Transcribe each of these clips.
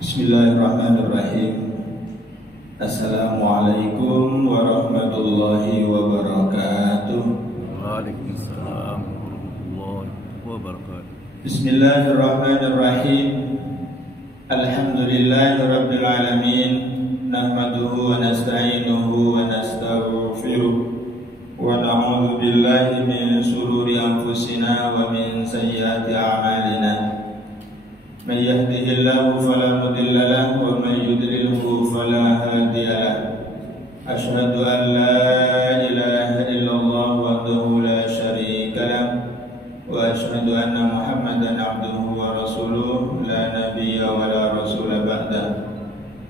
Bismillahirrahmanirrahim. Assalamualaikum warahmatullahi wabarakatuh. Waalaikumsalam warahmatullahi wabarakatuh. Bismillahirrahmanirrahim. Alhamdulillahirabbil alamin. Nahmaduhu wa nasta'inuhu wa nastaghfiruh wa na'udzu billahi min shururi anfusina wa min sayyiati a'malina. Man yahdihillahu fala mudilla lahu wa man yudlilhu fala hadiya lahu. Asyhadu an la ilaha illallah wahdahu la syarika lahu wa asyhadu anna Muhammadan abduhu wa rasuluh la nabiyya wa la rasula ba'da.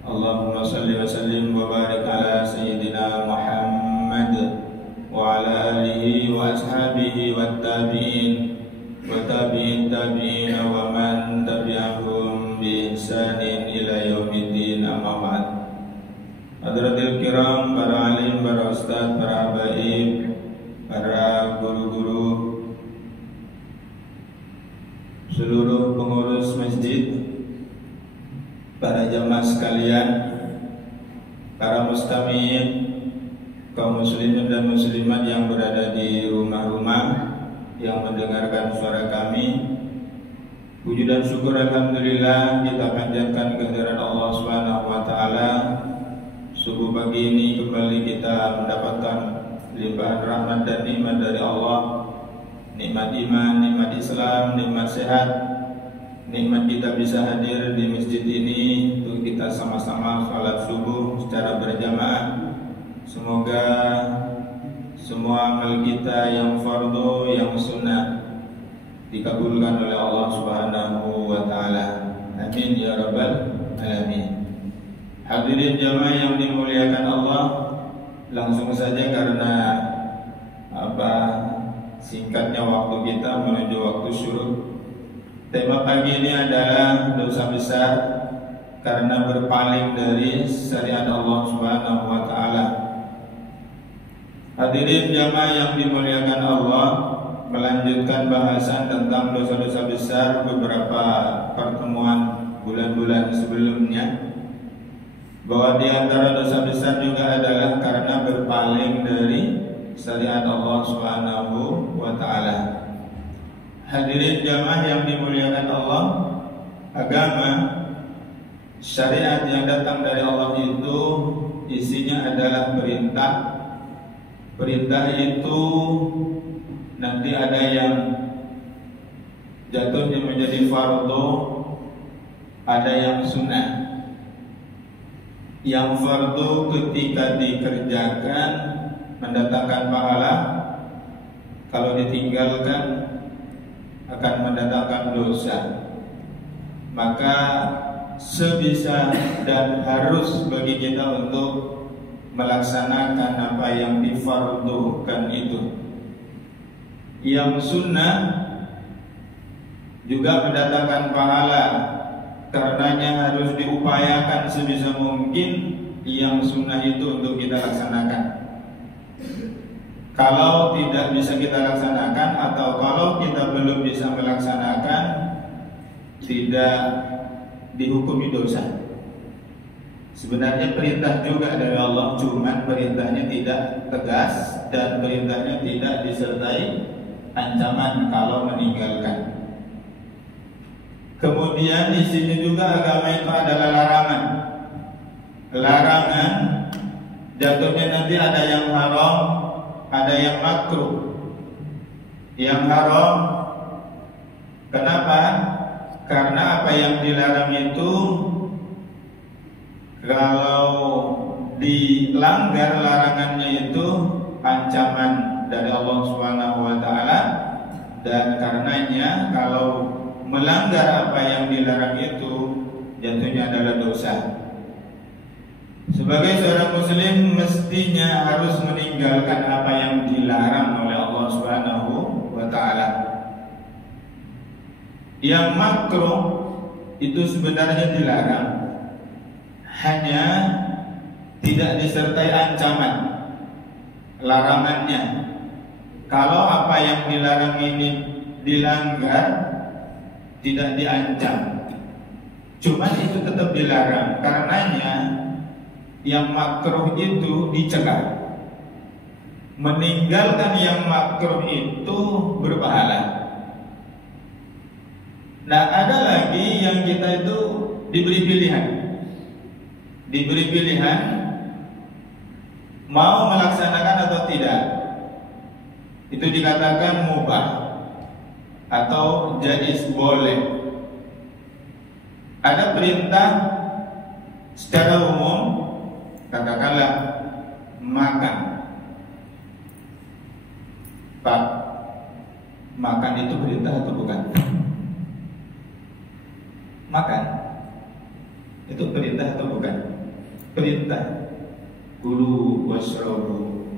Allahumma salli wa sallim wa barik ala sayyidina Muhammad wa ala alihi wa ashabihi wa tabi'in wa tabi'in tabi'in wa man tabi'ahum bi ihsanin ila yaumiddin, amma ba'd. Hadratil kiram, para alim, para ustaz, para habaib, para guru-guru, seluruh pengurus masjid, para jamaah sekalian, para mustami'in, kaum muslimin dan muslimat yang berada di rumah-rumah yang mendengarkan suara kami. Puji dan syukur alhamdulillah kita panjatkan kehadirat Allah Subhanahu wa taala. Subuh pagi ini kembali kita mendapatkan limpahan rahmat dan nikmat dari Allah. Nikmat iman, nikmat Islam, nikmat sehat, nikmat kita bisa hadir di masjid ini untuk kita sama-sama salat subuh secara berjamaah. Semoga semua amal kita yang fardu, yang sunnah dikabulkan oleh Allah Subhanahu wa taala. Amin ya rabbal alamin. Hadirin jamaah yang dimuliakan Allah, langsung saja karena singkatnya waktu kita menuju waktu syuruk. Tema pagi ini adalah dosa besar karena berpaling dari syariat Allah Subhanahu wa taala. Hadirin jamaah yang dimuliakan Allah, melanjutkan bahasan tentang dosa-dosa besar beberapa pertemuan bulan-bulan sebelumnya, bahwa di antara dosa besar juga adalah karena berpaling dari syariat Allah Subhanahu wa taala. Hadirin jamaah yang dimuliakan Allah, agama syariat yang datang dari Allah itu isinya adalah perintah. Perintah itu nanti ada yang jatuhnya menjadi fardu, ada yang sunnah. Yang fardu ketika dikerjakan mendatangkan pahala, kalau ditinggalkan akan mendatangkan dosa. Maka sebisa dan harus bagi kita untuk melaksanakan apa yang difardukan itu. Yang sunnah juga mendatangkan pahala, karenanya harus diupayakan sebisa mungkin yang sunnah itu untuk kita laksanakan. Kalau tidak bisa kita laksanakan atau kalau kita belum bisa melaksanakan, tidak dihukumi dosa. Sebenarnya perintah juga dari Allah, cuman perintahnya tidak tegas dan perintahnya tidak disertai ancaman kalau meninggalkan. Kemudian di sini juga agama itu adalah larangan. Larangan jatuhnya nanti ada yang haram, ada yang makruh. Yang haram, kenapa? Karena apa yang dilarang itu kalau dilanggar larangannya itu ancaman dari Allah Subhanahu wa taala, dan karenanya kalau melanggar apa yang dilarang itu jatuhnya adalah dosa. Sebagai seorang muslim mestinya harus meninggalkan apa yang dilarang oleh Allah Subhanahu wa taala. Yang makruh itu sebenarnya dilarang, hanya tidak disertai ancaman larangannya. Kalau apa yang dilarang ini dilanggar, tidak diancam. Cuman itu tetap dilarang. Karenanya yang makruh itu dicegah. Meninggalkan yang makruh itu berpahala. Nah, ada lagi yang kita itu diberi pilihan. Diberi pilihan mau melaksanakan atau tidak. Itu dikatakan mubah atau jaiz, boleh. Ada perintah secara umum, katakanlah makan. Pak, makan itu perintah atau bukan? Makan itu perintah atau bukan? Perintah. Kulu washrabu,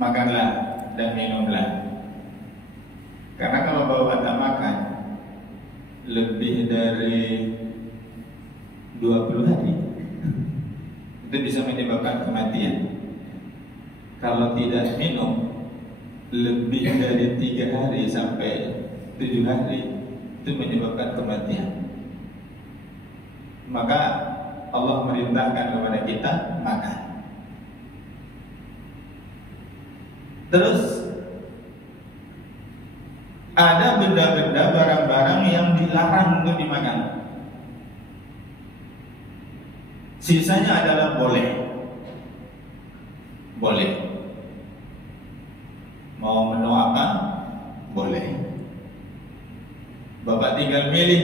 makanlah dan minumlah. Karena kalau bawa kata makan lebih dari 20 hari itu bisa menyebabkan kematian. Kalau tidak minum lebih dari 3 hari sampai 7 hari itu menyebabkan kematian. Maka Allah merintahkan kepada kita makan. Terus ada benda-benda, barang-barang yang dilarang untuk dimakan. Sisanya adalah boleh. Boleh. Mau menu apa? Boleh. Bapak tinggal milih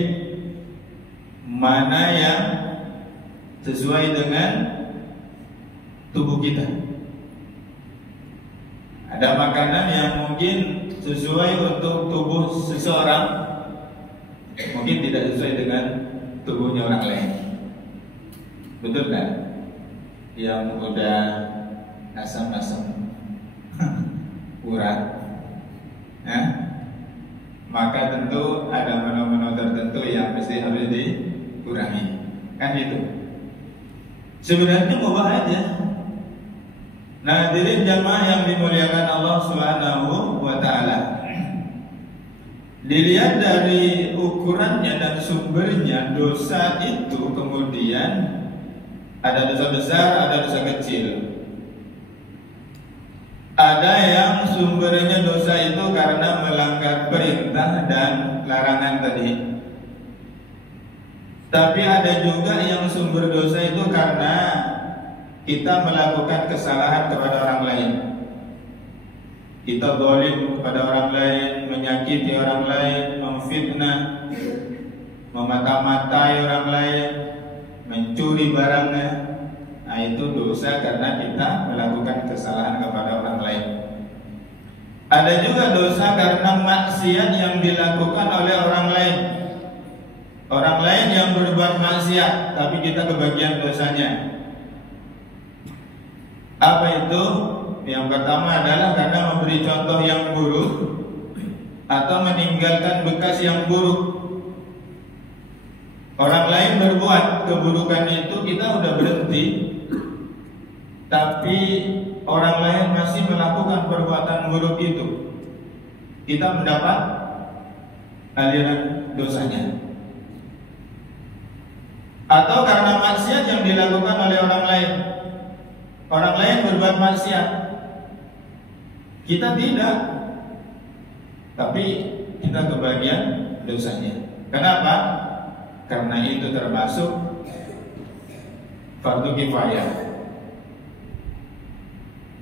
mana yang sesuai dengan tubuh kita. Ada makanan yang mungkin sesuai untuk tubuh seseorang, mungkin tidak sesuai dengan tubuhnya orang lain. Betul kan? Yang udah asam-asam urat, maka tentu ada menu-menu tertentu yang mesti harus dikurangi. Kan itu. Sebenarnya mubah aja. Nah, hadirin jamaah yang dimuliakan Allah Subhanahu wa taala. Dilihat dari ukurannya dan sumbernya, dosa itu kemudian ada dosa besar, ada dosa kecil. Ada yang sumbernya dosa itu karena melanggar perintah dan larangan tadi. Tapi ada juga yang sumber dosa itu karena kita melakukan kesalahan kepada orang lain. Kita zalim kepada orang lain, menyakiti orang lain, memfitnah, memata-matai orang lain, mencuri barangnya. Nah, itu dosa karena kita melakukan kesalahan kepada orang lain. Ada juga dosa karena maksiat yang dilakukan oleh orang lain. Orang lain yang berbuat maksiat, tapi kita kebagian dosanya. Apa itu? Yang pertama adalah karena memberi contoh yang buruk atau meninggalkan bekas yang buruk. Orang lain berbuat keburukan itu, kita udah berhenti, tapi orang lain masih melakukan perbuatan buruk itu, kita mendapat aliran dosanya. Atau karena maksiat yang dilakukan oleh orang lain. Orang lain berbuat maksiat, kita tidak, tapi kita kebagian dosanya. Kenapa? Karena itu termasuk fardu kifayah.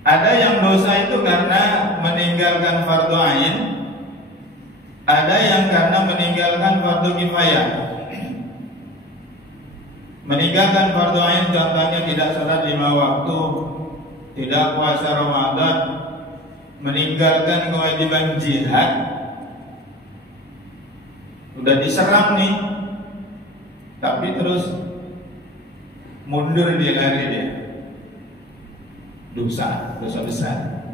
Ada yang dosa itu karena meninggalkan fardu ain, ada yang karena meninggalkan fardu kifayah. Meninggalkan fardu ain contohnya tidak salat 5 waktu, tidak puasa Ramadan, meninggalkan kewajiban jihad. Udah diserang nih, tapi terus mundur dia, lari dia. Dosa besar.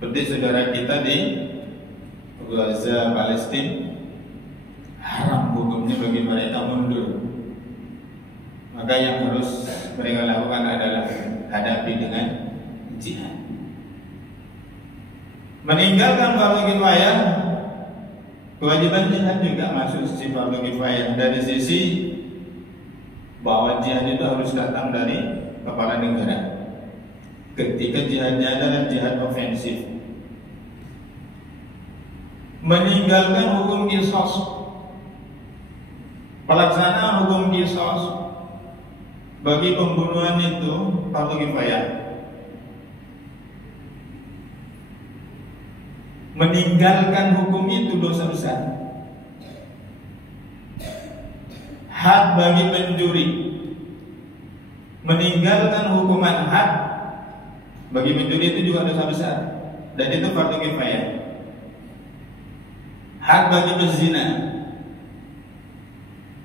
Seperti saudara kita di Gaza, Palestina, haram hukumnya bagi mereka mundur. Maka yang harus mereka lakukan adalah hadapi dengan jihad. Meninggalkan fardu kifayah Kewajiban jihad juga masuk sisi fardu kifayah dari sisi bahwa jihad itu harus datang dari kepala negara. Ketika jihadnya adalah jihad ofensif, meninggalkan hukum qisas, pelaksanaan hukum qisas bagi pembunuhan itu fardu kifayah. Meninggalkan hukum itu dosa besar. Had bagi pencuri, meninggalkan hukuman had bagi pencuri itu juga dosa besar, dan itu fardu kifayah. Had bagi pezina,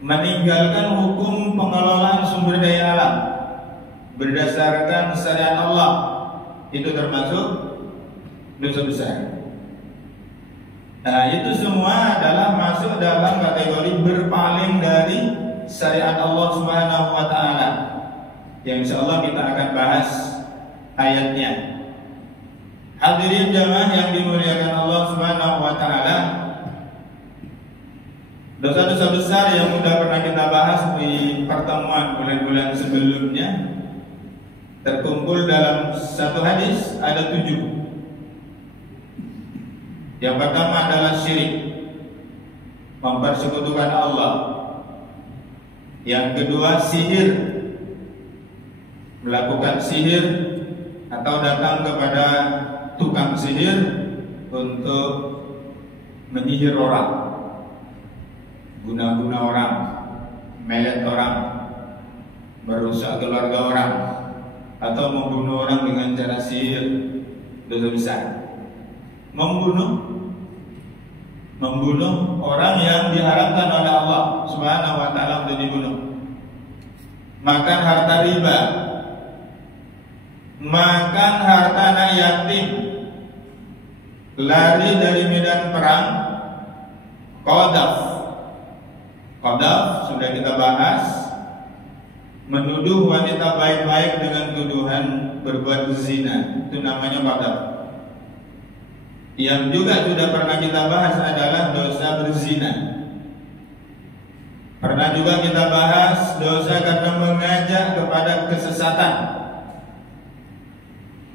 meninggalkan hukum pengelolaan sumber daya alam berdasarkan syariat Allah, itu termasuk dosa besar. Nah, itu semua adalah masuk dalam kategori berpaling dari syariat Allah Subhanahu wa taala, yang insyaallah kita akan bahas ayatnya. Hadirin jamaah yang dimuliakan Allah Subhanahu wa taala, dosa-dosa besar yang sudah pernah kita bahas di pertemuan bulan-bulan sebelumnya terkumpul dalam satu hadis, ada 7. Yang pertama adalah syirik, mempersekutukan Allah. Yang kedua sihir, melakukan sihir atau datang kepada tukang sihir untuk menyihir orang, guna-guna orang, melet orang, merusak keluarga orang, atau membunuh orang dengan cara sihir, dosa besar. Membunuh orang yang diharapkan oleh Allah Subhanahu wa taala untuk dibunuh. Makan harta riba, makan harta anak yatim, lari dari medan perang, qadhaf sudah kita bahas, menuduh wanita baik-baik dengan tuduhan berbuat zina, itu namanya qadhaf. Yang juga sudah pernah kita bahas adalah dosa berzina. Pernah juga kita bahas dosa karena mengajak kepada kesesatan.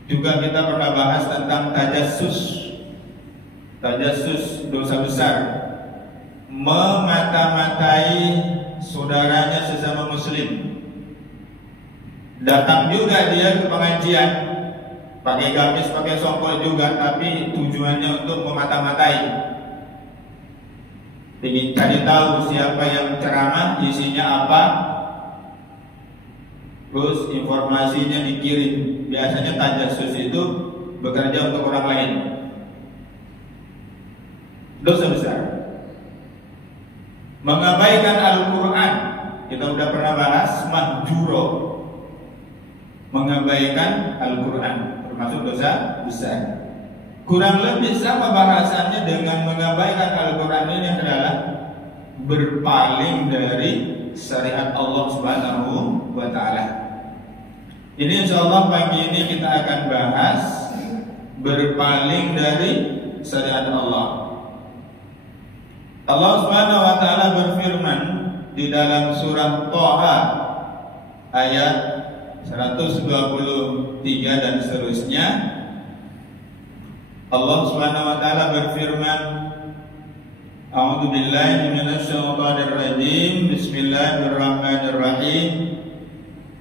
Juga kita pernah bahas tentang tajassus. Tajassus dosa besar, memata-matai saudaranya sesama muslim. Datang juga dia ke pengajian, pakai gamis, pakai songkol juga, tapi tujuannya untuk memata-matai. Ingin cari tahu siapa yang ceramah, isinya apa, terus informasinya dikirim. Biasanya tajassus itu bekerja untuk orang lain. Dosa besar. Mengabaikan Al-Quran, kita sudah pernah bahas, mahjuro, mengabaikan Al-Quran, termasuk dosa besar. Kurang lebih sama bahasannya dengan mengabaikan Al-Quran ini adalah berpaling dari syariat Allah Subhanahu wa taala. Ini insyaallah pagi ini kita akan bahas berpaling dari syariat Allah. Allah Subhanahu wa taala berfirman di dalam surah Thaha ayat 123 dan seterusnya. Allah Subhanahu wa taala berfirman, A'udzu billahi minasy syaithanir rajim. Bismillahirrahmanirrahim.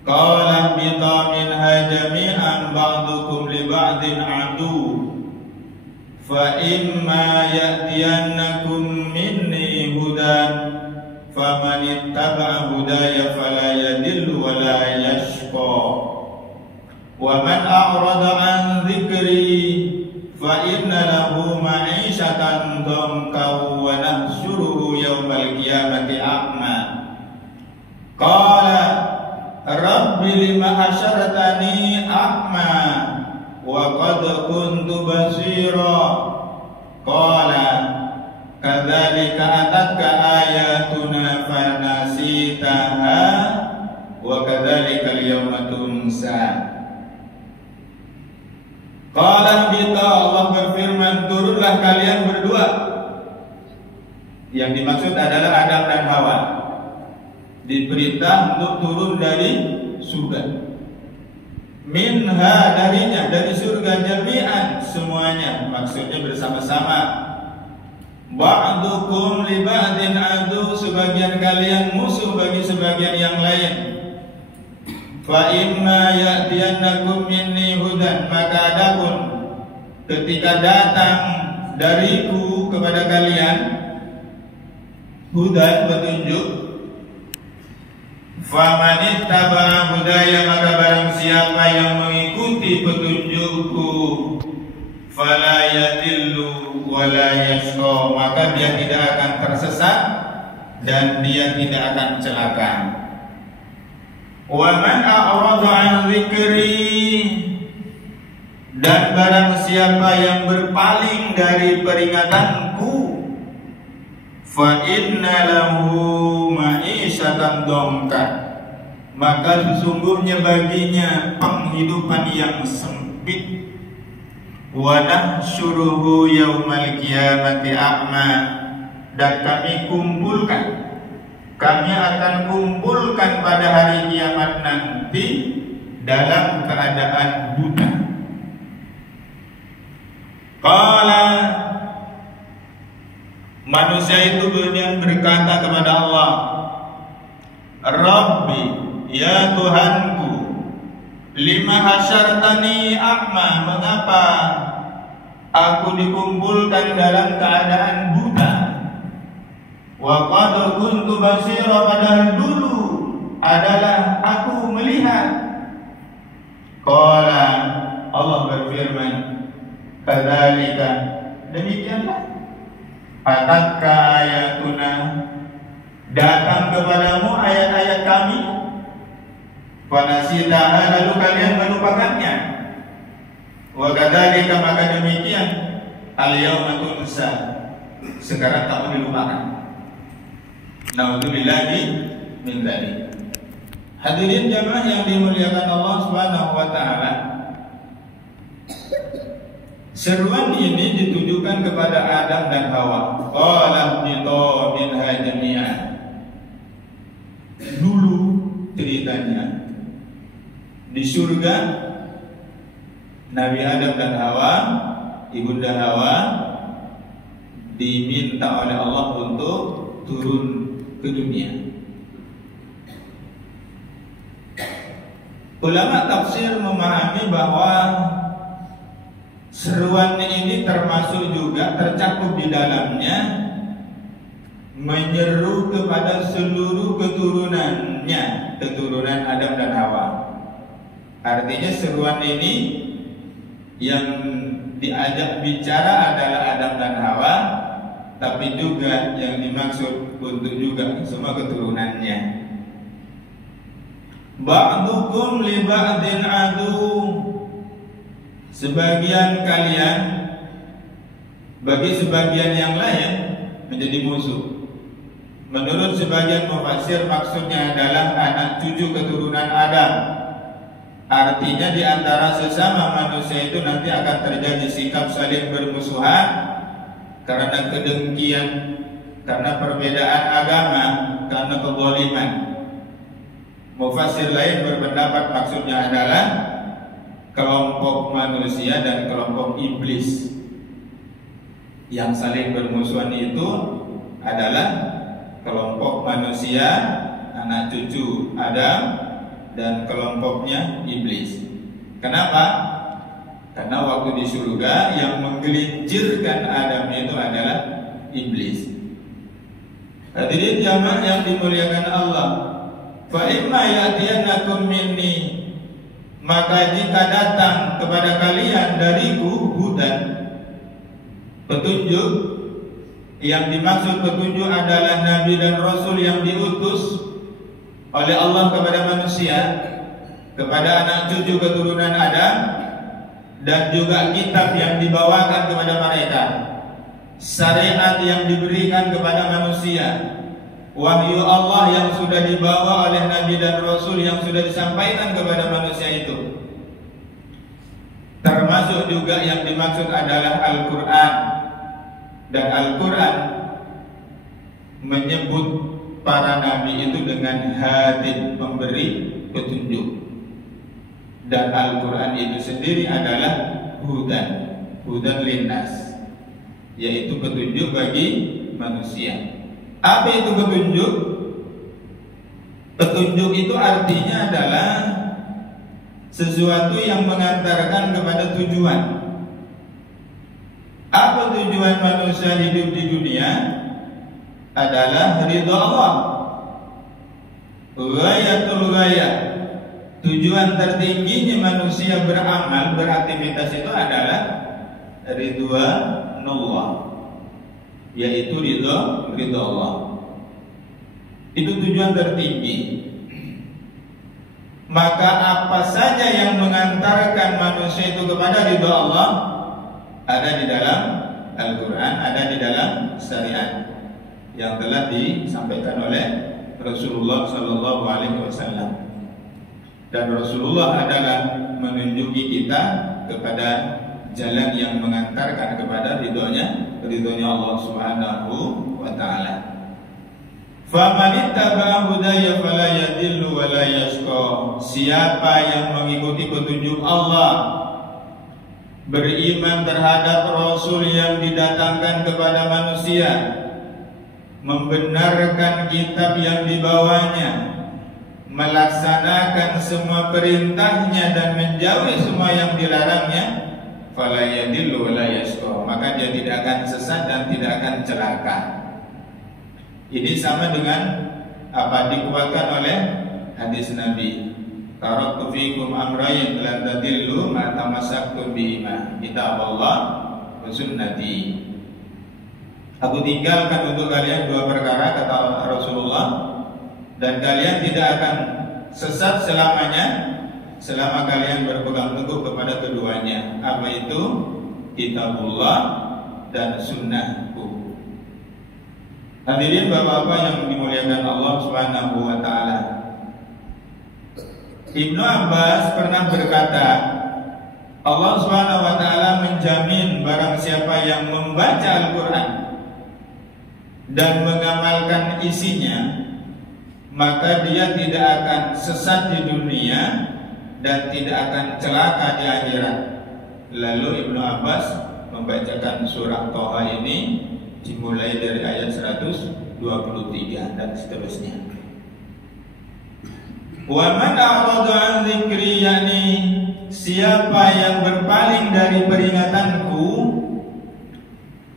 Qala biqa minha jami'an ba'dukum li ba'din adu. Fa imma ya'tiyannakum minni hudan faman ittaba'a hudaya fala yadillu wa la yashqa. Wa man a'rada 'an dzikri fa inna lahu ma'ishatan dhankan wa nahsyuruhu yawmal qiyamati a'ma. Qala rabbi lima hasyartani a'ma wa qad kuntu basira. Qala kadzalika atatka ayatuna fanasitaha wa kadzalika al-yawma tunsa. Qala bita, Allah berfirman, turunlah kalian berdua Yang dimaksud adalah Adam dan Hawa. Diperintah untuk turun dari surga. Minha, darinya, dari surga, jami'an, semuanya, maksudnya bersama-sama. Ba'dukum li ba'din adu, sebagian kalian musuh bagi sebagian yang lain. Fa imma ya'tiyannakum minni hudan, maka adapun ketika datang dariku kepada kalian hudan, petunjuk, famanittaba hudaya, maka barang siapa yang mengikuti petunjukku, fala yadillu wala yashqa, maka dia tidak akan tersesat dan dia tidak akan celaka. Wa man a'rada 'an dzikri, dan barang siapa yang berpaling dari peringatanku, fa inna lahu ma'isyatan dongka, maka sesungguhnya baginya penghidupan yang sempit. Wa nahsyuruhu yaumal qiyamati a'ma, dan kami akan kumpulkan pada hari kiamat nanti dalam keadaan buta. Qala, manusia itu kemudian berkata kepada Allah, Rabbi, ya Tuhanku, lima hasyartani a'ma, mengapa aku dikumpulkan dalam keadaan buta? Wa qad kuntu basira, padahal dulu adalah aku melihat. Qala, Allah berfirman, kadzalika, demikianlah, atatka ayatuna, datang kepadamu ayat-ayat kami, fanasitaha, lalu kalian melupakannya. Wa kadzalika, maka demikian, al-yauma tunsa, sekarang kamu dilupakan. Na'udzubillahi min dzalik. Hadirin jamaah yang dimuliakan Allah Subhanahu wa taala, seruan ini ditujukan kepada Adam dan Hawa. Qala bitu minha jami'an. Dulu ceritanya di surga, Nabi Adam dan Hawa, ibunda Hawa, diminta oleh Allah untuk turun ke dunia. Ulama tafsir memahami bahwa seruan ini termasuk juga tercakup di dalamnya menyeru kepada seluruh keturunannya, keturunan Adam dan Hawa. Artinya seruan ini yang diajak bicara adalah Adam dan Hawa, tapi juga yang dimaksud untuk juga semua keturunannya. Ba'dukum li ba'din adu, sebagian kalian bagi sebagian yang lain menjadi musuh. Menurut sebagian mufassir, maksudnya adalah anak cucu keturunan Adam. Artinya di antara sesama manusia itu nanti akan terjadi sikap saling bermusuhan karena kedengkian, karena perbedaan agama, karena kezaliman. Mufassir lain berpendapat maksudnya adalah kelompok manusia dan kelompok iblis. Yang saling bermusuhan itu adalah kelompok manusia, anak cucu Adam, dan kelompoknya iblis. Kenapa? Karena waktu di surga yang menggelincirkan Adam itu adalah iblis. Hadirin jamaah yang dimuliakan Allah, fa imma ya'tiyannakum minni, maka jika datang kepada kalian dariku hudan, petunjuk, yang dimaksud petunjuk adalah nabi dan rasul yang diutus oleh Allah kepada manusia, kepada anak cucu keturunan Adam, dan juga kitab yang dibawakan kepada mereka, syariat yang diberikan kepada manusia, wahyu Allah yang sudah dibawa oleh nabi dan rasul yang sudah disampaikan kepada manusia itu. Termasuk juga yang dimaksud adalah Al-Quran. Dan Al-Quran menyebut para nabi itu dengan hadin, pemberi petunjuk. Dan Al-Quran itu sendiri adalah hudan linnas, yaitu petunjuk bagi manusia. Apa itu petunjuk? Petunjuk itu artinya adalah sesuatu yang mengantarkan kepada tujuan. Apa tujuan manusia hidup di dunia? Adalah ridha Allah. Ghayatul ghayah, tujuan tertingginya manusia beramal, beraktivitas itu adalah ridwanullah, yaitu ridha Allah. Itu tujuan tertinggi. Maka apa saja yang mengantarkan manusia itu kepada ridha Allah ada di dalam Al-Quran, ada di dalam syariat yang telah disampaikan oleh Rasulullah Sallallahu Alaihi Wasallam. Dan Rasulullah adalah menunjuki kita kepada jalan yang mengantarkan kepada ridhonya Allah Subhanahu wa Ta'ala. Faman ittaba'a hudaya fala yadillu wa la yashqa. Siapa yang mengikuti petunjuk Allah, beriman terhadap Rasul yang didatangkan kepada manusia, membenarkan kitab yang dibawanya, melaksanakan semua perintahnya dan menjauhi semua yang dilarangnya, fala yadillu wa la yashqa, maka dia tidak akan sesat dan tidak akan celaka. Ini sama dengan apa dikuatkan oleh hadis Nabi, taraktu fikum amrayn lan tadillu ma tamassaktum bihima, kitabullah wa sunnati. Aku tinggalkan untuk kalian dua perkara, kata Rasulullah, dan kalian tidak akan sesat selamanya selama kalian berpegang teguh kepada keduanya. Apa itu? Kitabullah dan sunnahku. Hadirin bapak-bapak yang dimuliakan Allah Subhanahu wa Ta'ala, Ibnu Abbas pernah berkata, Allah Subhanahu wa Ta'ala menjamin barang siapa yang membaca Al-Quran dan mengamalkan isinya, maka dia tidak akan sesat di dunia dan tidak akan celaka di akhirat. Lalu Ibnu Abbas membacakan surah Thaha ini dimulai dari ayat 123 dan seterusnya. Wa man a'rada an dzikri, yakni siapa yang berpaling dari peringatanku,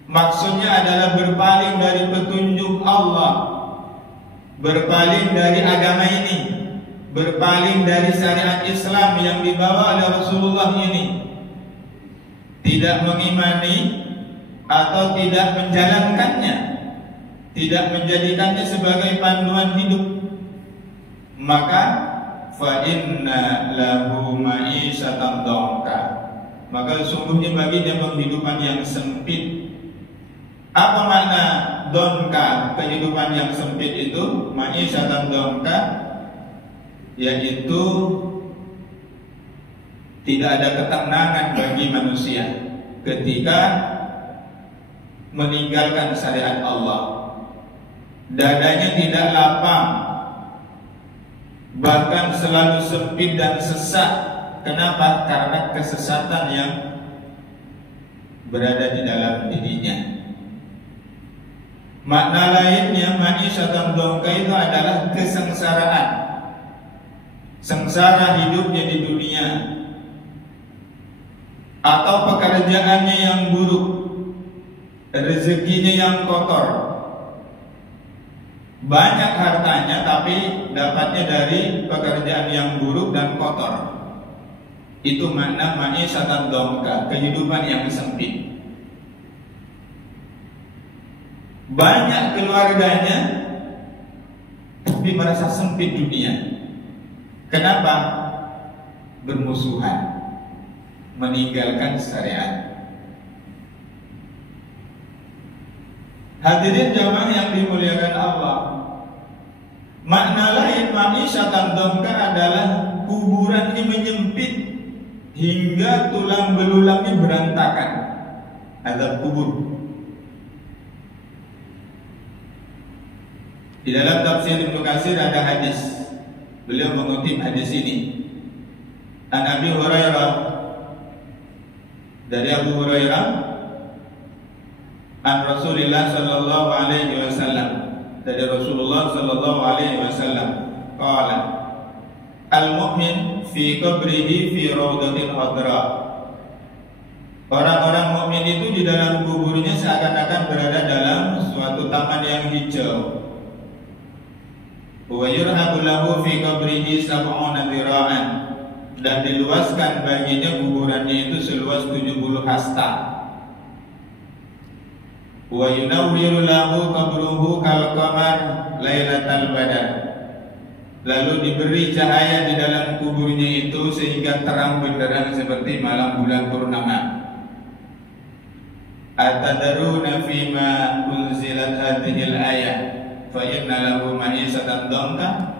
maksudnya adalah berpaling dari petunjuk Allah, berpaling dari agama ini, berpaling dari syariat Islam yang dibawa oleh Rasulullah ini, tidak mengimani atau tidak menjalankannya, tidak menjadikannya sebagai panduan hidup, maka fa inna lahu ma'isyatan dhanka, maka sungguhnya baginya penghidupan yang sempit. Apa makna dhanka, kehidupan yang sempit itu? Ma'isyatan dhanka, yaitu tidak ada ketenangan bagi manusia ketika meninggalkan syariat Allah. Dadanya tidak lapang, bahkan selalu sempit dan sesak. Kenapa? Karena kesesatan yang berada di dalam dirinya. Makna lainnya ma'isyatan dhanka itu adalah kesengsaraan, sengsara hidupnya di dunia, atau pekerjaannya yang buruk, rezekinya yang kotor, banyak hartanya tapi dapatnya dari pekerjaan yang buruk dan kotor. Itu makna ma'isyatan dhanka, kehidupan yang sempit. Banyak keluarganya tapi merasa sempit dunia. Kenapa? Bermusuhan, meninggalkan syariat. Hadirin jamaah yang dimuliakan Allah, makna lain ma'isyatan dhanka adalah kuburannya menyempit hingga tulang belulangnya berantakan. Azab kubur. Di dalam tafsir Ibnu Katsir ada hadis. Beliau mengutip hadis ini. An Abi Hurairah, dari Abu Hurairah, an Rasulillah sallallahu alaihi wasallam, dari Rasulullah sallallahu alaihi wasallam, qala al-mu'min fi qabrihi fi rawdatin khadra. Orang-orang mukmin itu di dalam kuburnya seakan-akan berada dalam suatu taman yang hijau. Wa yurhabu lahu fi qabrihi sab'una dira'an, dan diluaskan baginya kuburannya itu seluas 70 hasta. Wa yunawwiru lahu qabruhu kal qamar lailatal badar, lalu diberi cahaya di dalam kuburnya itu sehingga terang benderang seperti malam bulan purnama. Atadaruna fima unzilat hadhil ayah fa inna lahu ma'isatan dhanka.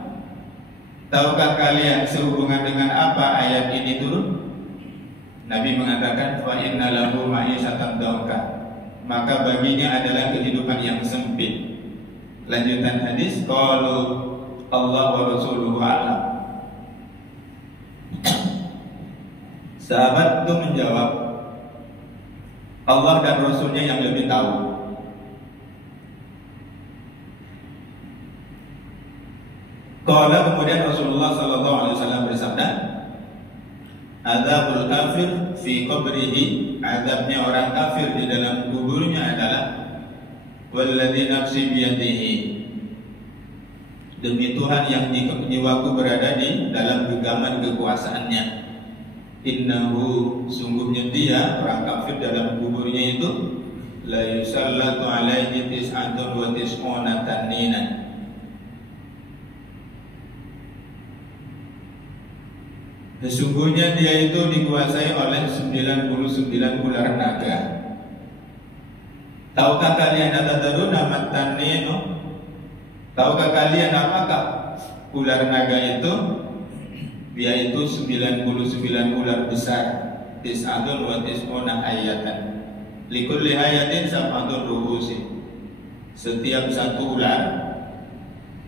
Tahukah kalian sehubungan dengan apa ayat ini turun? Nabi mengatakan fa inna lahu ma'isatan dhanka, maka baginya adalah kehidupan yang sempit. Lanjutan hadis, qalu Allah wa rasuluhu a'lam. Sahabat itu menjawab, Allah dan Rasulnya yang lebih tahu. Qala, kemudian Rasulullah sallallahu alaihi wasallam bersabda, Adzabul kafir fi qabrihi, azabnya orang kafir di dalam kuburnya adalah walladzi nafsi biyadihi, demi Tuhan yang jiwaku berada di dalam genggaman kekuasaannya. Innahu, sungguhnya dia orang kafir dalam kuburnya itu la yusallatu alaihi tis'atun wa tis'una tanninan, sesungguhnya dia itu dikuasai oleh 99 ular naga. Tahukah kalian atadaruna matanninu? Tahukah kalian apakah ular naga itu? Yaitu 99 ular besar. Tis'atun wa tis'una ayatan. Likulli ayatin sab'atun ruhusi. Setiap satu ular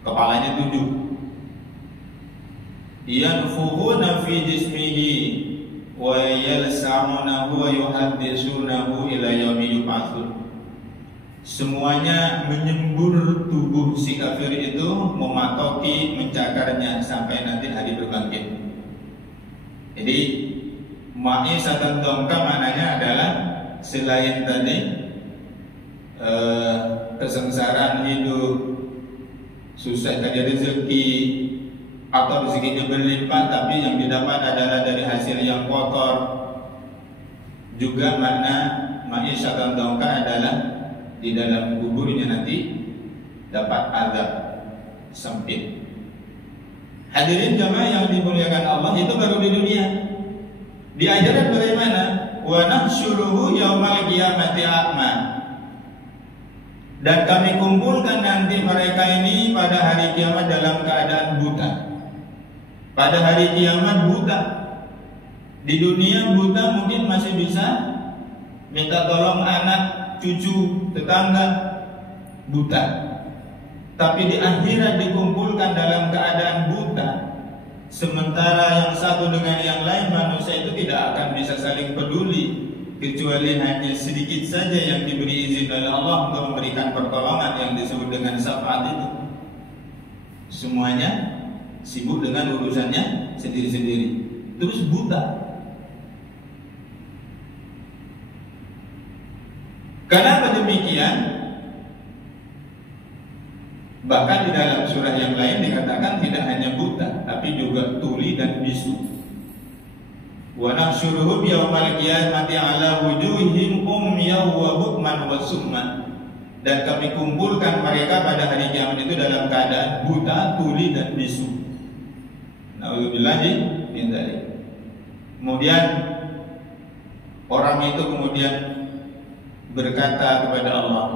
kepalanya 7. Yanfuhuna fi jismihi wa yalsamunahu wa yuhaddisunahu ila yaumi yub'atsun. Semuanya menyembur tubuh si kafir itu, mematoki, mencakarnya sampai nanti hari berbangkit. Jadi ma'isatan dhanka maknanya adalah selain tadi kesengsaraan hidup, susah cari rezeki atau rezekinya berlimpah, tapi yang didapat adalah dari hasil yang kotor. Juga makna ma'isatan dhanka adalah di dalam kuburnya nanti dapat azab sempit. Hadirin jamaah yang dimuliakan Allah, itu baru di dunia. Di akhirat bagaimana? Wa nahsyuruhu yaumal qiyamati a'ma, dan kami kumpulkan nanti mereka ini pada hari kiamat dalam keadaan buta. Pada hari kiamat buta. Di dunia buta mungkin masih bisa minta tolong anak, cucu, tetangga, buta. Tapi di akhirat dikumpulkan dalam keadaan buta. Sementara yang satu dengan yang lain, manusia itu tidak akan bisa saling peduli, kecuali hanya sedikit saja yang diberi izin oleh Allah untuk memberikan pertolongan yang disebut dengan syafaat itu. Semuanya sibuk dengan urusannya sendiri-sendiri, terus buta. Kenapa demikian? Bahkan di dalam surah yang lain dikatakan tidak hanya buta, tapi juga tuli dan bisu. Wa nahsyuruhum yaumal qiyamati ala wujuhihim umyan wa bukman wa summan. Dan kami kumpulkan mereka pada hari kiamat itu dalam keadaan buta, tuli dan bisu. Na'udzubillah min dzalik. Kemudian orang itu kemudian berkata kepada Allah,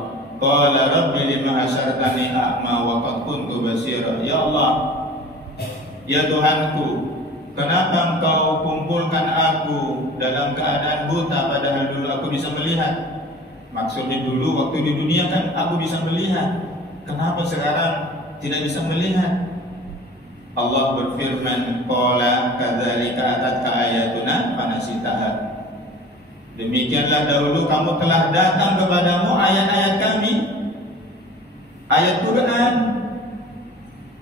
qala rabbi lima hasyartani a'ma wa qad kuntu basira. Ya Allah, ya Tuhanku, kenapa engkau kumpulkan aku dalam keadaan buta padahal dulu aku bisa melihat? Maksudnya dulu waktu di dunia kan aku bisa melihat. Kenapa sekarang tidak bisa melihat. Allah berfirman, qala kadzalika atatka ayatuna fanasitaha. Demikianlah dahulu kamu telah datang kepadamu ayat-ayat kami, ayat Quran,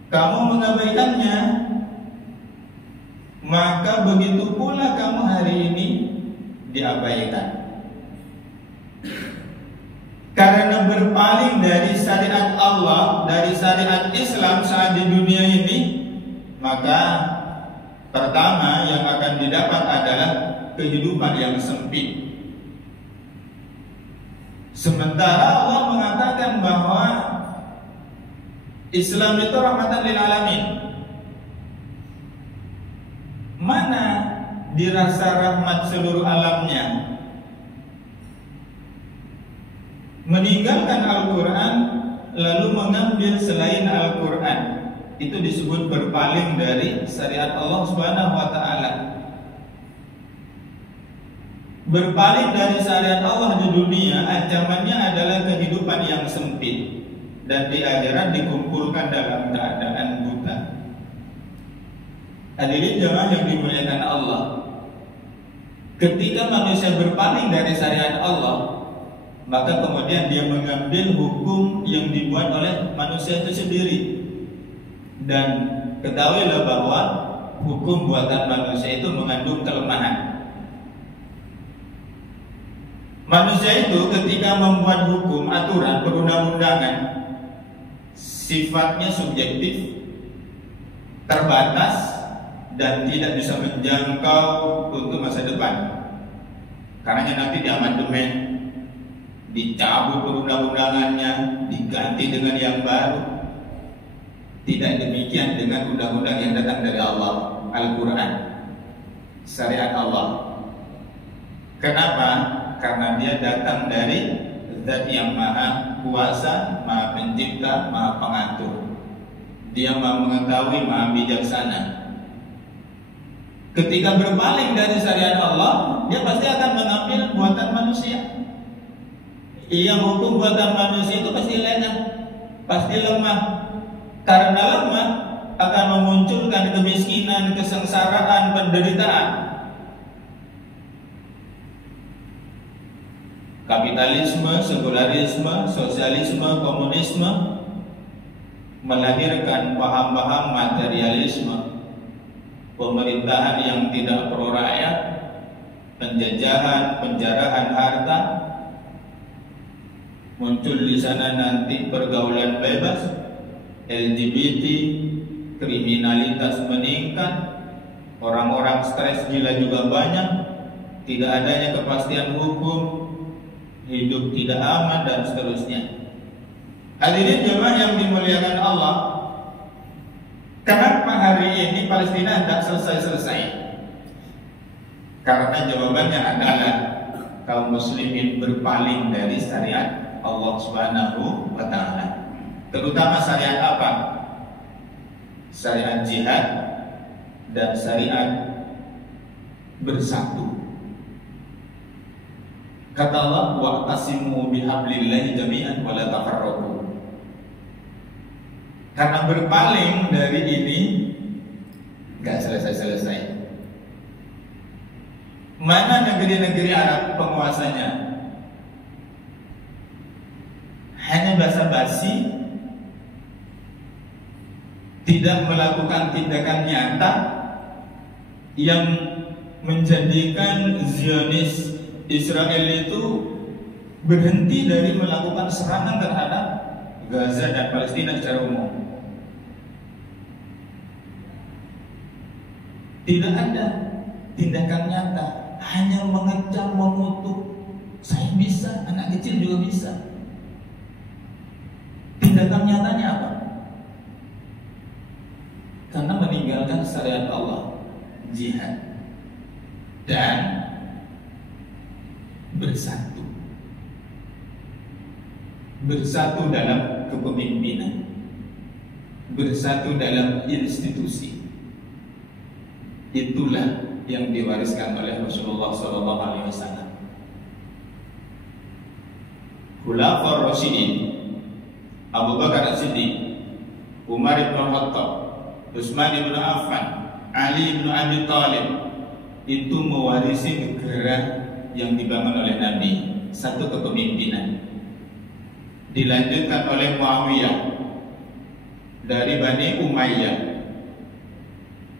kamu mengabaikannya, maka begitu pula kamu hari ini diabaikan. Karena berpaling dari syariat Allah, dari syariat Islam saat di dunia ini, maka pertama yang akan didapat adalah kehidupan yang sempit. Sementara Allah mengatakan bahwa Islam itu rahmatan lil alamin. Mana dirasa rahmat seluruh alamnya? Meninggalkan Al-Quran lalu mengambil selain Al-Quran, itu disebut berpaling dari syariat Allah Subhanahu wa taala. Berpaling dari syariat Allah di dunia, ancamannya adalah kehidupan yang sempit, dan di akhirat dikumpulkan dalam keadaan buta. Hadirin jemaah yang dimuliakan Allah, ketika manusia berpaling dari syariat Allah, maka kemudian dia mengambil hukum yang dibuat oleh manusia itu sendiri. Dan ketahuilah bahwa hukum buatan manusia itu mengandung kelemahan. Manusia itu ketika membuat hukum, aturan, perundang-undangan, sifatnya subjektif, terbatas, dan tidak bisa menjangkau untuk masa depan. Karena nanti diamandemen, dicabut perundang-undangannya, diganti dengan yang baru. Tidak demikian dengan undang-undang yang datang dari Allah, Al-Quran, syariat Allah. Kenapa? Karena dia datang dari Zat yang Maha Kuasa, Maha Pencipta, Maha Pengatur. Dia Maha Mengetahui, Maha Bijaksana. Ketika berpaling dari syariat Allah, dia pasti akan mengambil buatan manusia. Yang hukum buatan manusia itu pasti lengah, pasti lemah. Karena lemah akan memunculkan kemiskinan, kesengsaraan, penderitaan. Kapitalisme, sekularisme, sosialisme, komunisme melahirkan paham-paham materialisme, pemerintahan yang tidak pro rakyat, penjajahan, penjarahan harta. Muncul di sana nanti pergaulan bebas, LGBT, kriminalitas meningkat, orang-orang stres gila juga banyak, tidak adanya kepastian hukum, hidup tidak aman, dan seterusnya. Hadirin jemaah yang dimuliakan Allah, kenapa hari ini Palestina tidak selesai-selesai? Karena jawabannya adalah kaum muslimin berpaling dari syariat Allah Subhanahu wa ta'ala. Terutama syariat apa? Syariat jihad dan syariat bersatu. Kata Allah, wa'tasimu bihablillahi jami'an wa la tafarraqu. Karena berpaling dari ini gak selesai-selesai. Mana negeri-negeri Arab penguasanya? Hanya basa-basi, tidak melakukan tindakan nyata yang menjadikan Zionis Israel itu berhenti dari melakukan serangan terhadap Gaza dan Palestina secara umum. Tidak ada tindakan nyata, hanya mengecam, mengutuk. Saya bisa, anak kecil juga bisa. Tindakan nyatanya apa? Karena meninggalkan syariat Allah, jihad, dan bersatu. Bersatu dalam kepemimpinan, bersatu dalam institusi. Itulah yang diwariskan oleh Rasulullah SAW. Khulafaur Rasyidin, Abu Bakar As-Siddiq, Umar bin Khattab, Utsman bin Affan, Ali bin Abi Thalib itu mewarisi negara yang dibangun oleh Nabi, satu kepemimpinan. Dilanjutkan oleh Muawiyah dari Bani Umayyah.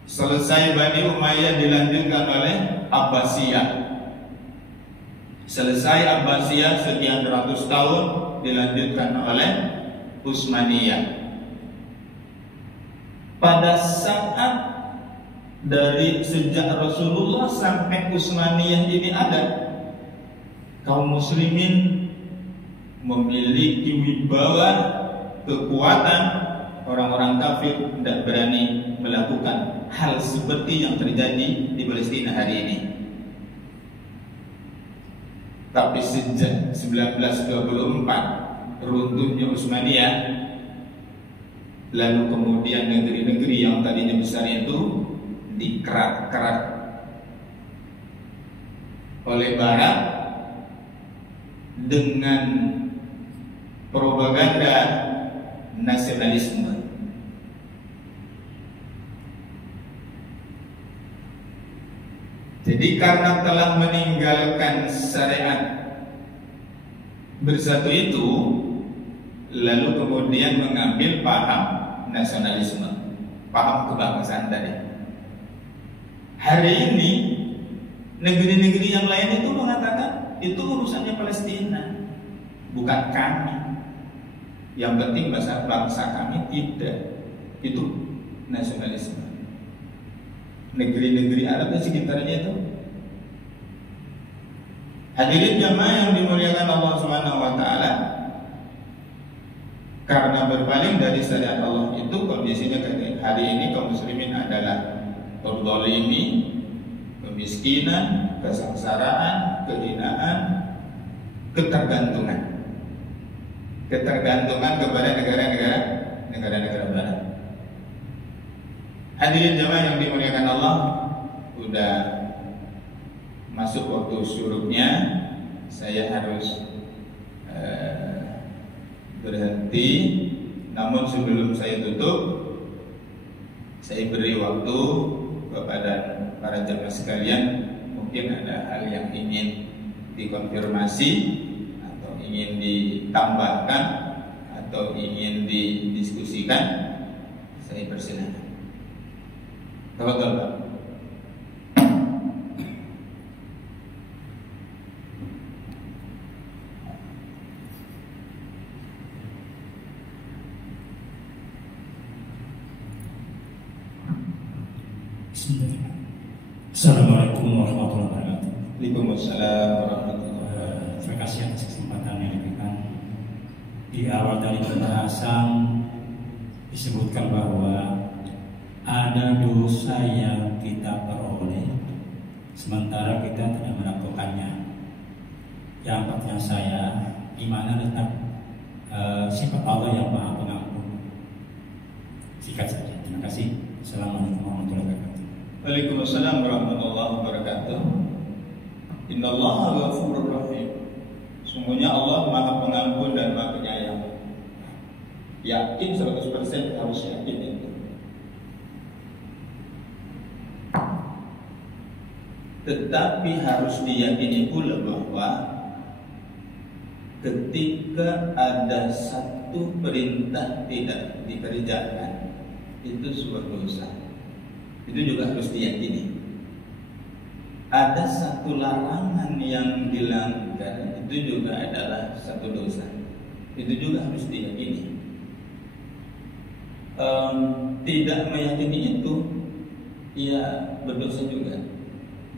Selesai Bani Umayyah dilanjutkan oleh Abbasiyah. Selesai Abbasiyah sekian ratus tahun dilanjutkan oleh Utsmaniyah. Pada saat dari sejak Rasulullah sampai Utsmaniyah ini ada, kaum muslimin memiliki wibawa, kekuatan. Orang-orang kafir tidak berani melakukan hal seperti yang terjadi di Palestina hari ini. Tapi sejak 1924 runtuhnya Utsmaniyah, lalu kemudian negeri-negeri yang tadinya besar itu dikerat-kerat oleh Barat dengan propaganda nasionalisme. Jadi karena telah meninggalkan syariat bersatu itu, lalu kemudian mengambil paham nasionalisme, paham kebangsaan tadi. Hari ini negeri-negeri yang lain itu mengatakan itu urusannya Palestina, bukan kami. Yang penting bangsa kami tidak. Itu nasionalisme. Negeri-negeri Arab dan sekitarnya itu. Hadirin jamaah yang dimuliakan Allah Subhanahu wa taala, karena berpaling dari syariat Allah itu kondisinya kayak hari ini kaum muslimin adalah terzalimi, kemiskinan, kesengsaraan, kehinaan, ketergantungan kepada negara-negara barat. Hadirin jamaah yang dimuliakan Allah, sudah masuk waktu syuruknya, saya harus berhenti. Namun sebelum saya tutup, saya beri waktu kepada para jamaah sekalian. Mungkin ada hal yang ingin dikonfirmasi, atau ingin ditambahkan, atau ingin didiskusikan, saya persilakan. Tafadhol, Pak. Assalamualaikum warahmatullahi wabarakatuh. Waalaikumsalam warahmatullahi wabarakatuh. Terima kasih atas kesempatan yang diberikan. Di awal dari pembahasan disebutkan bahwa ada dosa yang kita peroleh sementara kita tidak melakukannya. Yang pertanyaan saya, di mana letak sifat Allah yang Maha Pengampun? Singkat saja. Terima kasih. Assalamualaikum warahmatullahi wabarakatuh. Waalaikumsalam warahmatullahi wabarakatuh. Innallaha ghafurur rahim. Sungguhnya Allah Maha Pengampun dan Maha Penyayang. Yakin 100%, harus yakin itu. Tetapi harus diyakini pula bahwa ketika ada satu perintah tidak dikerjakan, itu sebuah dosa. Itu juga harus diyakini. Ada satu larangan yang dilanggar, itu juga adalah satu dosa. Itu juga harus diyakini. Tidak meyakini itu, ya berdosa juga.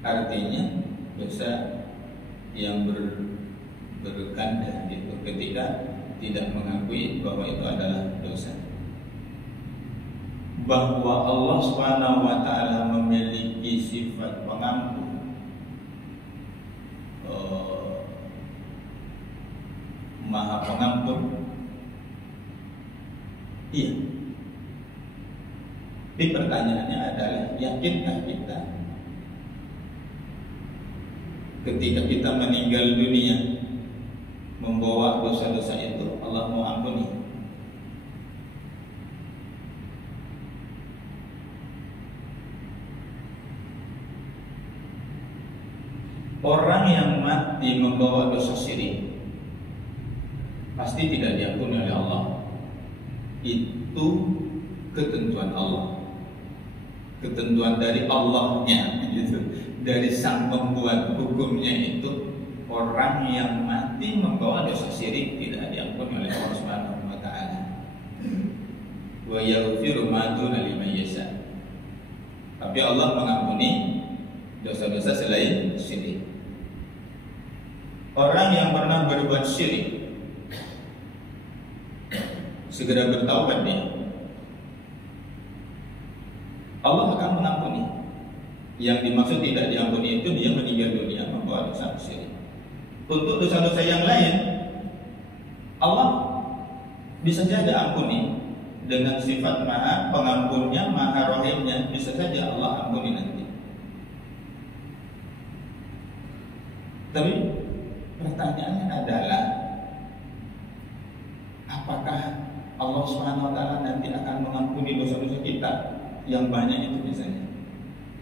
Artinya dosa yang berganda gitu, ketika tidak mengakui bahwa itu adalah dosa. Bahwa Allah Subhanahu wa taala memiliki sifat pengampun, Maha Pengampun, iya. Tapi pertanyaannya adalah, yakinkah kita ketika kita meninggal dunia membawa dosa-dosa itu Allah mau ampuni? mati membawa dosa syirik, pasti tidak diampuni oleh Allah. Itu ketentuan Allah, ketentuan dari Allahnya, gitu. Dari sang pembuat hukumnya itu, orang yang mati membawa dosa syirik tidak diampuni oleh Allah Subhanahu wa taala. Wa yaghfiru ma duna liman yasha. Tapi Allah mengampuni dosa-dosa selain syirik. Orang yang pernah berbuat syirik segera bertaubat dia, Allah akan mengampuni. Yang dimaksud tidak diampuni itu dia meninggal dunia membawa dosa syirik. Untuk dosa-dosa yang lain, Allah bisa saja ampuni dengan sifat maha pengampunnya, maha rahimnya, bisa saja Allah ampuni nanti. Tapi pertanyaannya adalah, apakah Allah Subhanahu wa taala nanti akan mengampuni dosa-dosa kita yang banyak itu misalnya?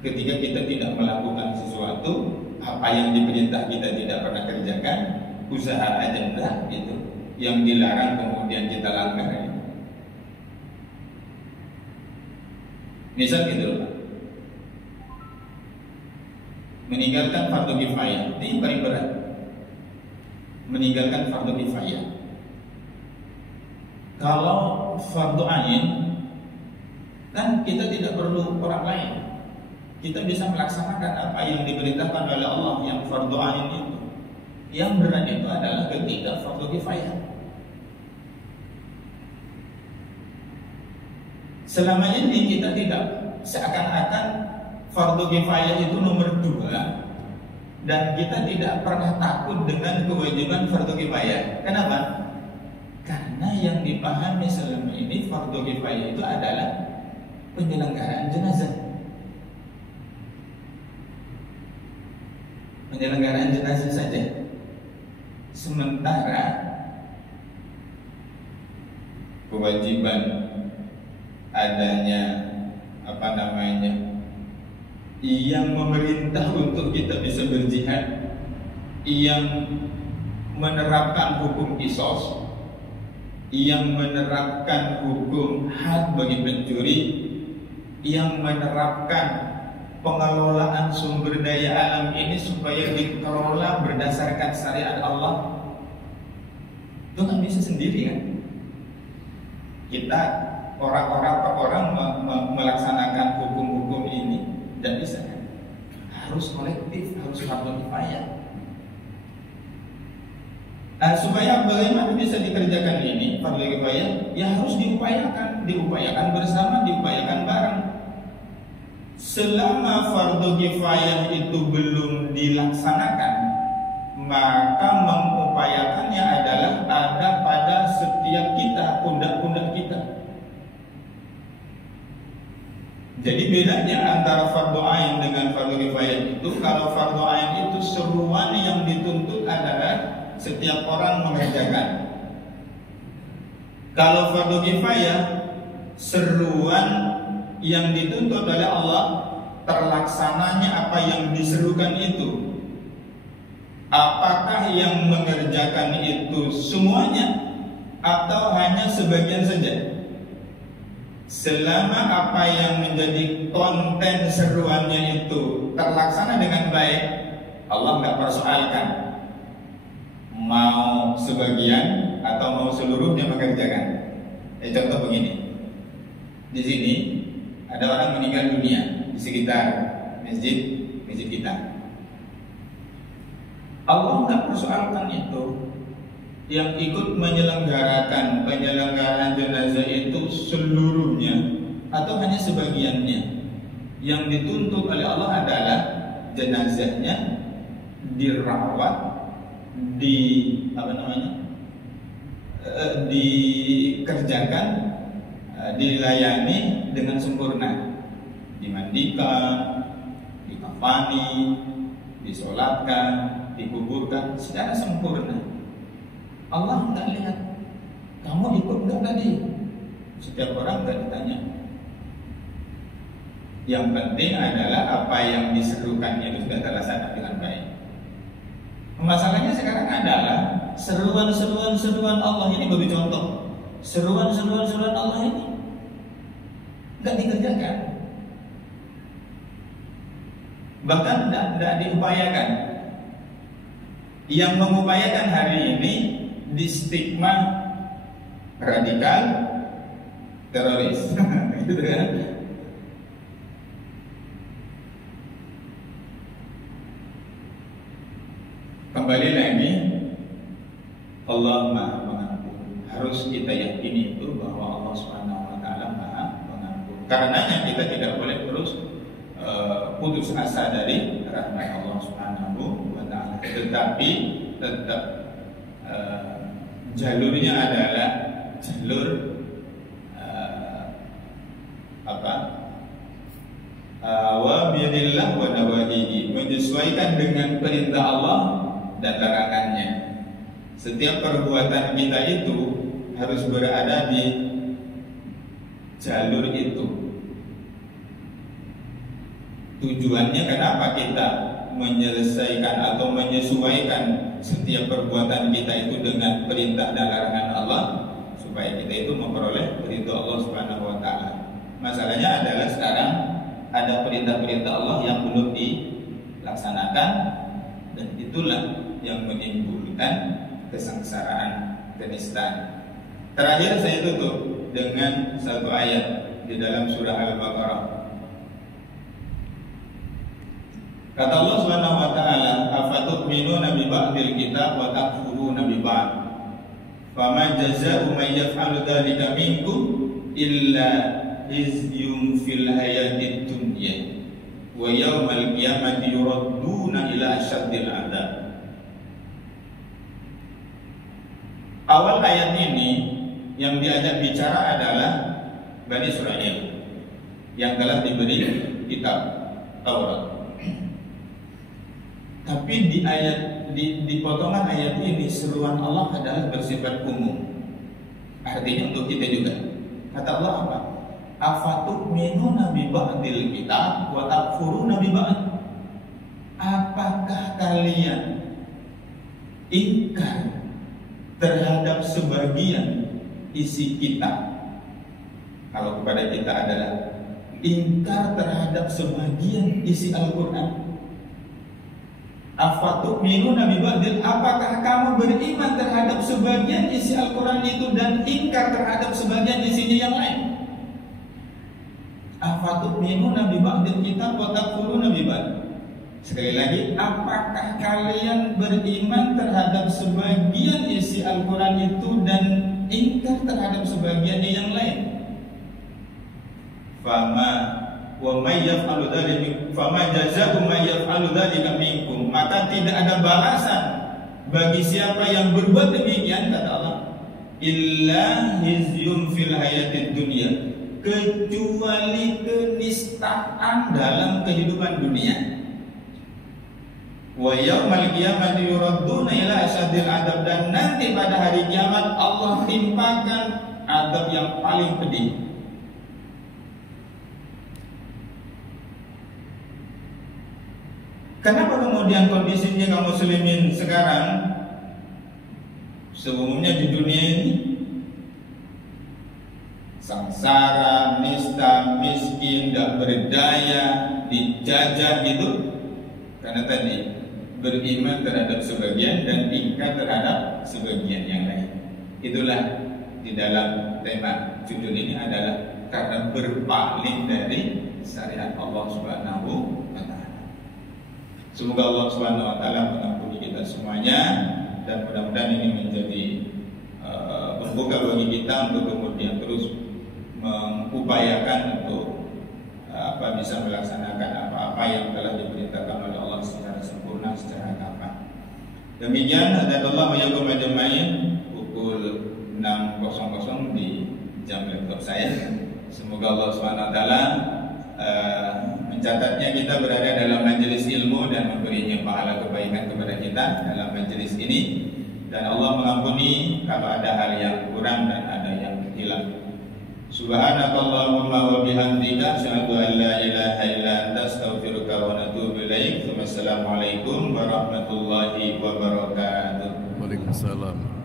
Ketika kita tidak melakukan sesuatu, apa yang diperintah kita tidak pernah kerjakan, usaha aja enggak gitu. Yang dilarang kemudian kita langgar. Misal gitu loh, meninggalkan fardu kifayah, ini paling berat. Meninggalkan fardu kifayah. Kalau fardu ain, kan kita tidak perlu orang lain. Kita bisa melaksanakan apa yang diperintahkan oleh Allah yang fardu ain itu. Yang berat itu adalah ketika fardu kifayah. Selama ini kita tidak, seakan-akan fardu kifayah itu nomor 2, dan kita tidak pernah takut dengan kewajiban fardu kifayah. Kenapa? Karena yang dipahami selama ini fardu kifayah itu adalah penyelenggaraan jenazah. Penyelenggaraan jenazah saja. Sementara kewajiban adanya yang memerintah untuk kita bisa berjihad, yang menerapkan hukum qisas, yang menerapkan hukum had bagi pencuri, yang menerapkan pengelolaan sumber daya alam ini supaya dikelola berdasarkan syariat Allah. Itu kan bisa sendiri kan? Kita orang-orang per orang melaksanakan hukum-hukum ini tidak bisa kan? Harus kolektif, harus fardu kifayah. Supaya bagaimana bisa dikerjakan ini fardu kifayah, ya harus diupayakan bersama, diupayakan bareng. Selama fardu kifayah itu belum dilaksanakan, maka mengupayakannya adalah ada pada setiap kita, pundak-pundak kita. Jadi bedanya antara fardu ain dengan fardu kifayah itu, kalau fardu ain itu seruan yang dituntut adalah setiap orang mengerjakan. Kalau fardu kifayah, seruan yang dituntut oleh Allah, terlaksananya apa yang diserukan itu. Apakah yang mengerjakan itu semuanya atau hanya sebagian saja? Selama apa yang menjadi konten seruannya itu terlaksana dengan baik, Allah nggak persoalkan mau sebagian atau mau seluruhnya mengerjakan. Contoh begini, di sini ada orang meninggal dunia di sekitar masjid kita. Allah nggak persoalkan itu. Yang ikut menyelenggarakan penyelenggaraan jenazah itu seluruhnya atau hanya sebagiannya. Yang dituntut oleh Allah adalah jenazahnya dirawat, dikerjakan, dilayani dengan sempurna, dimandikan, dikafani, disolatkan, dikuburkan secara sempurna. Allah nggak lihat kamu ikut nggak tadi. Setiap orang nggak ditanya. Yang penting adalah apa yang diserukannya itu sudah terlaksana dengan baik. Masalahnya sekarang adalah seruan Allah ini, bagi contoh, seruan Allah ini nggak dikerjakan, bahkan tidak diupayakan. Yang mengupayakan hari ini di stigma radikal teroris, gitu kan? Kembali lagi, Allah Maha Pengampun. Harus kita yakini itu bahwa Allah Subhanahu Wa Taala Maha Pengampun. Karenanya kita tidak boleh terus putus asa dari rahmat Allah Subhanahu Wa Taala. Tetapi tetap jalurnya adalah jalur awamirillah wa nawahihi, menyesuaikan dengan perintah Allah dan larangannya. Setiap perbuatan kita itu harus berada di jalur itu. Tujuannya kenapa kita menyelesaikan atau menyesuaikan setiap perbuatan kita itu dengan perintah dan larangan Allah, supaya kita itu memperoleh ridho Allah Subhanahu Wa Taala. Masalahnya adalah sekarang ada perintah-perintah Allah yang belum dilaksanakan, dan itulah yang menimbulkan kesengsaraan, kenistaan. Terakhir saya tutup dengan satu ayat di dalam surah Al-Baqarah. Kata Allah Subhanahu Wa Taala, "Afatu'minuna bi ba'dil kitab wa takfuruna bi ba'd. Fama jazaa'u man yaf'alu dzalika minkum illa khizyun fil hayatid dunya wa yaumal qiyamati yuradduna ila asyaddil 'adzab." Awal ayat ini yang diajak bicara adalah Bani Israil yang telah diberi kitab Taurat. Tapi di potongan ayat ini seruan Allah adalah bersifat umum. Artinya untuk kita juga. Kata Allah apa? Afatu'minuna bi ba'dil kitab wa takfuruna bi ba'd. Apakah kalian ingkar terhadap sebagian isi kitab? Kalau kepada kita adalah ingkar terhadap sebagian isi Al-Quran. Afatu'minuna bi ba'dil, apakah kamu beriman terhadap sebagian isi Al-Quran itu dan ingkar terhadap sebagian isinya yang lain? Afatu'minuna bi ba'dil kitab wa takfuruna bi ba'd. Sekali lagi, apakah kalian beriman terhadap sebagian isi Al-Quran itu dan ingkar terhadap sebagian yang lain? Fama wa may yaf'alu dzalika fama jazaa'u may yaf'alu dzalika minkum, maka tidak ada balasan bagi siapa yang berbuat demikian, kata Allah, illa hizyun fil hayatid dunya, kecuali kenistaan dalam kehidupan dunia. Wa yaumal qiyamati yuradduna ila asyaddil 'adzab, dan nanti pada hari kiamat Allah timpakan azab yang paling pedih. Kenapa kemudian kondisinya kaum muslimin sekarang seumumnya di dunia ini sengsara, nista, miskin, tidak berdaya, dijajah gitu? Karena tadi beriman terhadap sebagian dan ingkar terhadap sebagian yang lain. Itulah di dalam tema judul ini adalah karena berpaling dari syariat Allah Subhanahu wa Ta'ala. Semoga Allah Subhanahu Wa Ta'ala mengampuni kita semuanya, dan mudah-mudahan ini menjadi pembuka bagi kita untuk kemudian terus mengupayakan untuk bisa melaksanakan apa-apa yang telah diperintahkan oleh Allah secara sempurna, secara kapan. Demikian adalah yakum ajmain pukul 6.00 di jam laptop saya. Semoga Allah Subhanahu Wa Ta'ala mencatatnya kita berada dalam majelis ilmu dan memberinya pahala kebaikan kepada kita dalam majelis ini, dan Allah mengampuni kalau ada hal yang kurang dan ada yang hilang. Subhanakallahumma wa bihamdika asyhadu an la ilaha illa anta astaghfiruka wa atubu ilaik. Wassalamualaikum warahmatullahi wabarakatuh. Waalaikumsalam.